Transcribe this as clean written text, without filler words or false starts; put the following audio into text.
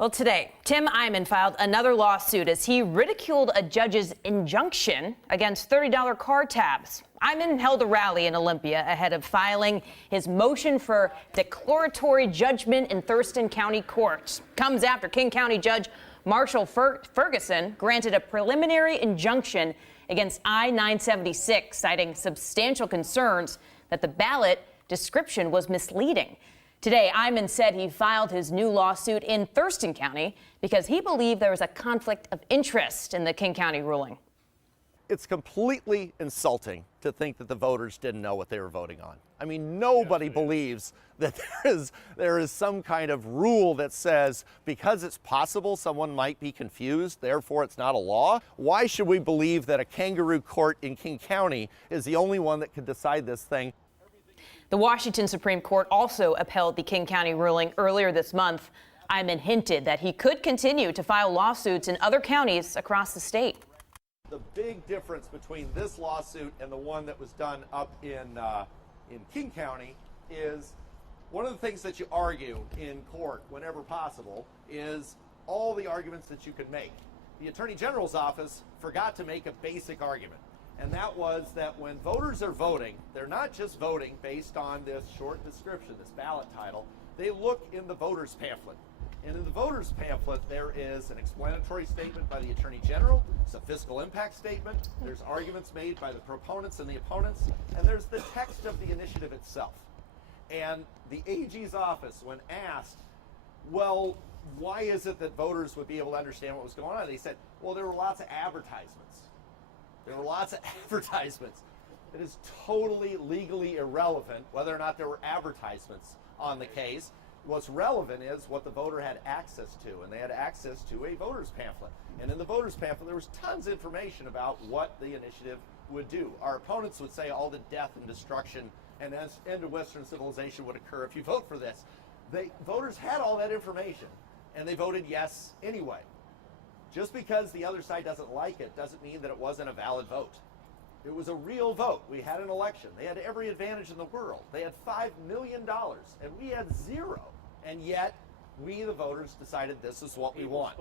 Well, today, Tim Eyman filed another lawsuit as he ridiculed a judge's injunction against $30 car tabs. Eyman held a rally in Olympia ahead of filing his motion for declaratory judgment in Thurston County courts. Comes after King County Judge Marshall Ferguson granted a preliminary injunction against I-976, citing substantial concerns that the ballot description was misleading. Today, Eyman said he filed his new lawsuit in Thurston County because he believed there was a conflict of interest in the King County ruling. It's completely insulting to think that the voters didn't know what they were voting on. I mean, nobody believes that there is some kind of rule that says because it's possible someone might be confused, therefore it's not a law. Why should we believe that a kangaroo court in King County is the only one that can decide this thing? The Washington Supreme Court also upheld the King County ruling earlier this month. Eyman hinted that he could continue to file lawsuits in other counties across the state. The big difference between this lawsuit and the one that was done up in King County is one of the things that you argue in court whenever possible is all the arguments that you can make. The Attorney General's office forgot to make a basic argument. And that was that when voters are voting, they're not just voting based on this short description, this ballot title. They look in the voter's pamphlet. And in the voter's pamphlet, there is an explanatory statement by the Attorney General. It's a fiscal impact statement. There's arguments made by the proponents and the opponents. And there's the text of the initiative itself. And the AG's office, when asked, well, why is it that voters would be able to understand what was going on? They said, well, there were lots of advertisements. There were lots of advertisements. It is totally legally irrelevant whether or not there were advertisements on the case. What's relevant is what the voter had access to, and they had access to a voter's pamphlet. And in the voter's pamphlet, there was tons of information about what the initiative would do. Our opponents would say all the death and destruction and end of Western civilization would occur if you vote for this. Voters had all that information, and they voted yes anyway. Just because the other side doesn't like it doesn't mean that it wasn't a valid vote. It was a real vote. We had an election. They had every advantage in the world. They had $5 million, and we had zero. And yet, we, the voters, decided this is what we want.